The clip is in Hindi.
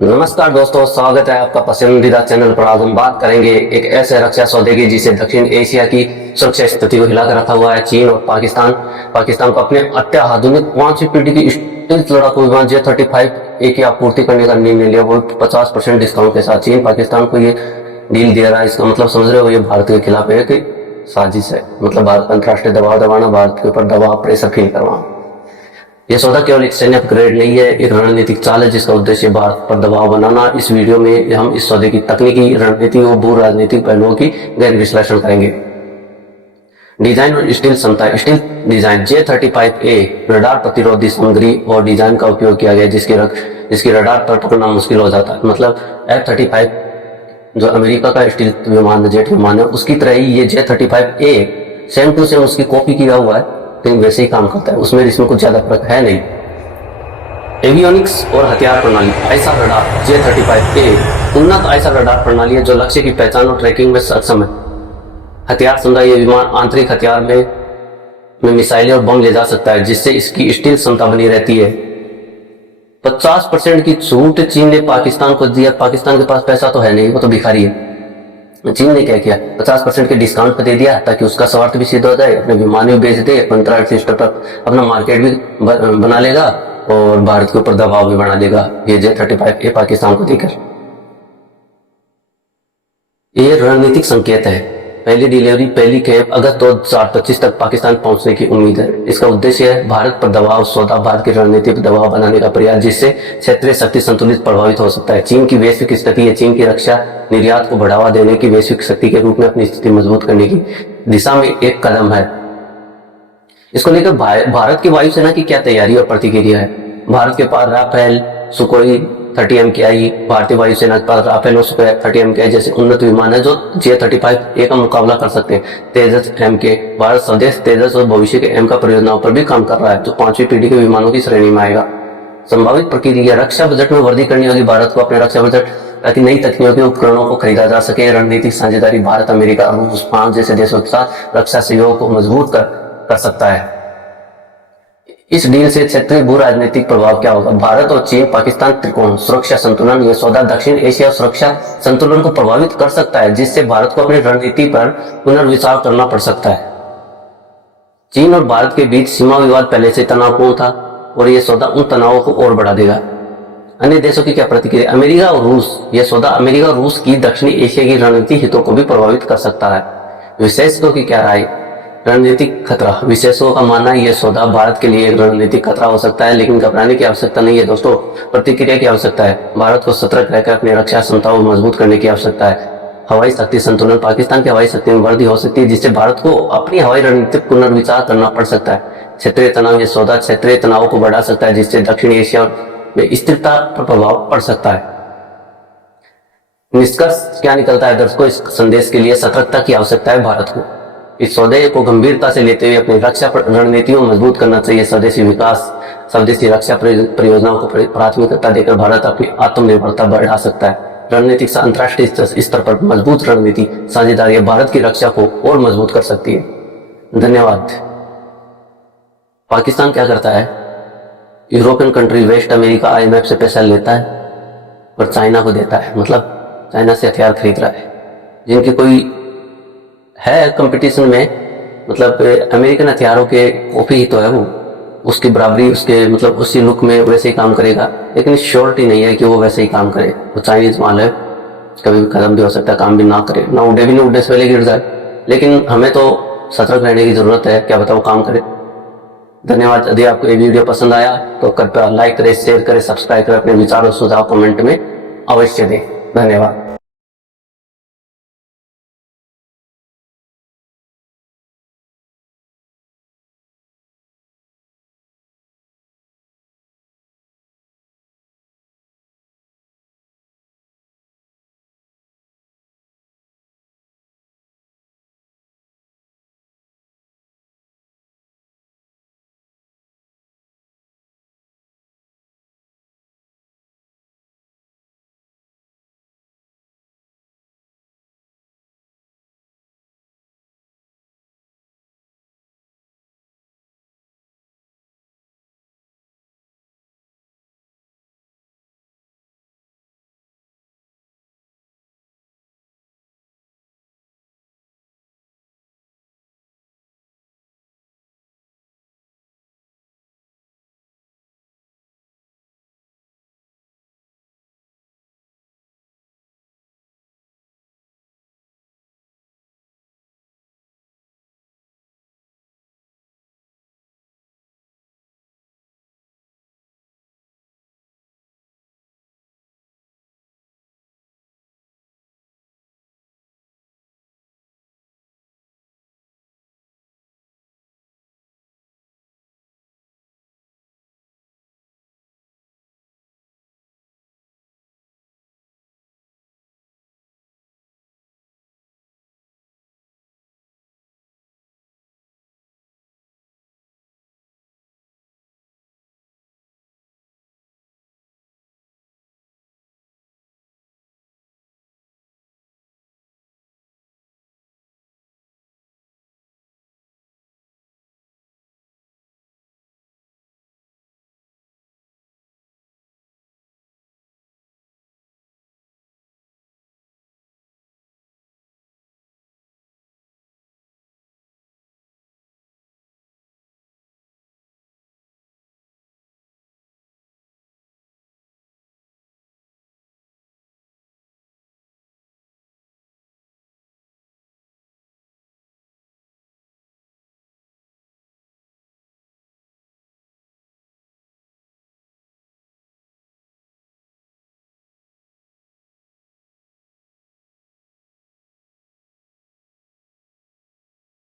नमस्कार दोस्तों, स्वागत है आपका पसंदीदा चैनल पर। आज हम बात करेंगे एक ऐसे रक्षा सौदे की जिसे दक्षिण एशिया की सुरक्षा स्थिति को हिलाकर रखा हुआ है। चीन और पाकिस्तान को अपने अत्याधुनिक 5वीं पीढ़ी की स्टील्थ लड़ाकू विमान J-35A की आपूर्ति करने का निर्णय लिया, वो 50% डिस्काउंट के साथ। चीन पाकिस्तान को ये डील दे रहा है, इसका मतलब समझ रहे हो, ये भारत के खिलाफ एक साजिश है। मतलब भारत अंतर्राष्ट्रीय दबाव दबाना, भारत के ऊपर दबाव प्रेशर फील करवाना। यह सौदा केवल एक सैन्य अपग्रेड नहीं है, एक रणनीतिक चाल है जिसका उद्देश्य भारत पर दबाव बनाना। इस वीडियो में हम इस सौदे की तकनीकी, रणनीति और भू राजनीतिक पहलुओं की गहन विश्लेषण करेंगे। डिजाइन और स्टील क्षमता। स्टील डिजाइन J-35A रडार प्रतिरोधी सामग्री और डिजाइन का उपयोग किया गया जिसकी रडार पर पकड़ना मुश्किल हो जाता है। मतलब F-35 जो अमेरिका का स्टील विमान, जेट विमान है, उसकी तरह ही ये J-35A सेम टू सेम उसकी कॉपी किया हुआ है, लेकिन वैसे ही काम करता है। उसमें इसमें कुछ ज्यादा फर्क है नहीं। एवियोनिक्स और हथियार प्रणाली। आईसा रडार J-35A उन्नत आईसा रडार प्रणाली है जो लक्ष्य की पहचान और ट्रैकिंग में सक्षम है। हथियार क्षमता। ये विमान आंतरिक हथियार में मिसाइलें और बम ले जा सकता है, जिससे इसकी स्टील क्षमता बनी रहती है। 50% की छूट चीन ने पाकिस्तान को दिया। पाकिस्तान के पास पैसा तो है नहीं, वो तो भिखारी है। चीन ने क्या किया, 50% के डिस्काउंट पे दे दिया ताकि उसका स्वार्थ भी सिद्ध हो जाए, अपने विमान भी बेच दे, अंतर्राष्ट्रीय स्तर पर अपना मार्केट भी बना लेगा और भारत के ऊपर दबाव भी बना देगा ये J-35A पाकिस्तान को देकर। ये रणनीतिक संकेत है। पहली डिलीवरी, पहली खेप अगस्त 2025 तक पाकिस्तान पहुंचने की उम्मीद है। इसका उद्देश्य है भारत पर दबाव सौदा, भारत की रणनीति पर दबाव बनाने का प्रयास, जिससे क्षेत्रीय शक्ति संतुलित प्रभावित हो सकता है। चीन की वैश्विक स्थिति है। चीन की रक्षा निर्यात को बढ़ावा देने की वैश्विक शक्ति के रूप में अपनी स्थिति मजबूत करने की दिशा में एक कदम है। इसको लेकर भारत की वायुसेना की क्या तैयारी और प्रतिक्रिया है। भारत के पास राफेल, सुखोई 30 MKI, भारतीय वायुसेना के पास राफेल और सुखोई 30 MKI जैसे उन्नत विमान है जो J-35A का मुकाबला कर सकते हैं। तेजस MK, भारत स्वदेश तेजस और भविष्य के M का परियोजनाओं पर भी काम कर रहा है, जो 5वीं पीढ़ी के विमानों की श्रेणी में आएगा। संभावित प्रक्रिया। रक्षा बजट में वृद्धि करनी होगी भारत को अपने रक्षा बजट, ताकि नई तकनीकी उपकरणों को खरीदा जा सके। रणनीतिक साझेदारी। भारत, अमेरिका, रूस, फ्रांस जैसे देशों के साथ रक्षा सहयोग को मजबूत कर सकता है। इस डील से क्षेत्रीय भू राजनीतिक प्रभाव क्या होगा। भारत और चीन पाकिस्तान त्रिकोण सुरक्षा संतुलन। यह सौदा दक्षिण एशिया सुरक्षा संतुलन को प्रभावित कर सकता है, जिससे भारत को अपनी रणनीति पर पुनर्विचार करना पड़ सकता है। चीन और भारत के बीच सीमा विवाद पहले से तनावपूर्ण था और यह सौदा उन तनावों को और बढ़ा देगा। अन्य देशों की क्या प्रतिक्रिया। अमेरिका और रूस। यह सौदा अमेरिका और रूस की दक्षिणी एशिया की रणनीतिक हितों को भी प्रभावित कर सकता है। विशेषज्ञों की क्या राय। रणनीतिक खतरा। विशेषज्ञों का मानना है यह सौदा भारत के लिए एक रणनीतिक खतरा हो सकता है, लेकिन घबराने की आवश्यकता नहीं है दोस्तों, प्रतिक्रिया की आवश्यकता है। भारत को सतर्क रहकर अपनी रक्षा क्षमताओं को मजबूत करने की आवश्यकता है। हवाई शक्ति संतुलन। पाकिस्तान की हवाई शक्ति में वृद्धि हो सकती है, जिससे भारत को अपनी हवाई रणनीति पुनर्विचार करना पड़ सकता है। क्षेत्रीय तनाव। यह सौदा क्षेत्रीय तनाव को बढ़ा सकता है, जिससे दक्षिण एशिया में स्थिरता पर प्रभाव पड़ सकता है। निष्कर्ष क्या निकलता है दर्शकों, इस संदेश के लिए सतर्कता की आवश्यकता है। भारत को इस सौदे को गंभीरता से लेते हुए अपनी रक्षा रणनीतियों को मजबूत करना चाहिए। स्वदेशी विकास, स्वदेशी रक्षा परियोजनाओं को प्राथमिकता देकर भारत अपनी आत्मनिर्भरता बढ़ा सकता है। रणनीतिक अंतर्राष्ट्रीय स्तर पर मजबूत रणनीति साझेदारी भारत की रक्षा को और मजबूत कर सकती है। धन्यवाद। पाकिस्तान क्या करता है, European country, west America, IMF से पैसा लेता है और चाइना को देता है। मतलब चाइना से हथियार खरीद रहा है, जिनकी कोई है कंपटीशन में। मतलब अमेरिकन हथियारों के कॉपी ही तो है वो, उसकी बराबरी, उसके मतलब उसी लुक में वैसे ही काम करेगा, लेकिन श्योरिटी नहीं है कि वो वैसे ही काम करे। वो चाइनीज माल है, कभी भी खत्म भी हो सकता है, काम भी ना करे, ना उड़े भी नहीं, उड़ने से पहले गिर जाए। लेकिन हमें तो सतर्क रहने की जरूरत है, क्या बताओ काम करे। धन्यवाद। यदि आपको ये वीडियो पसंद आया तो कृपया लाइक करें, शेयर करें, सब्सक्राइब करें, अपने विचार और सुझाव कमेंट में अवश्य दें। धन्यवाद।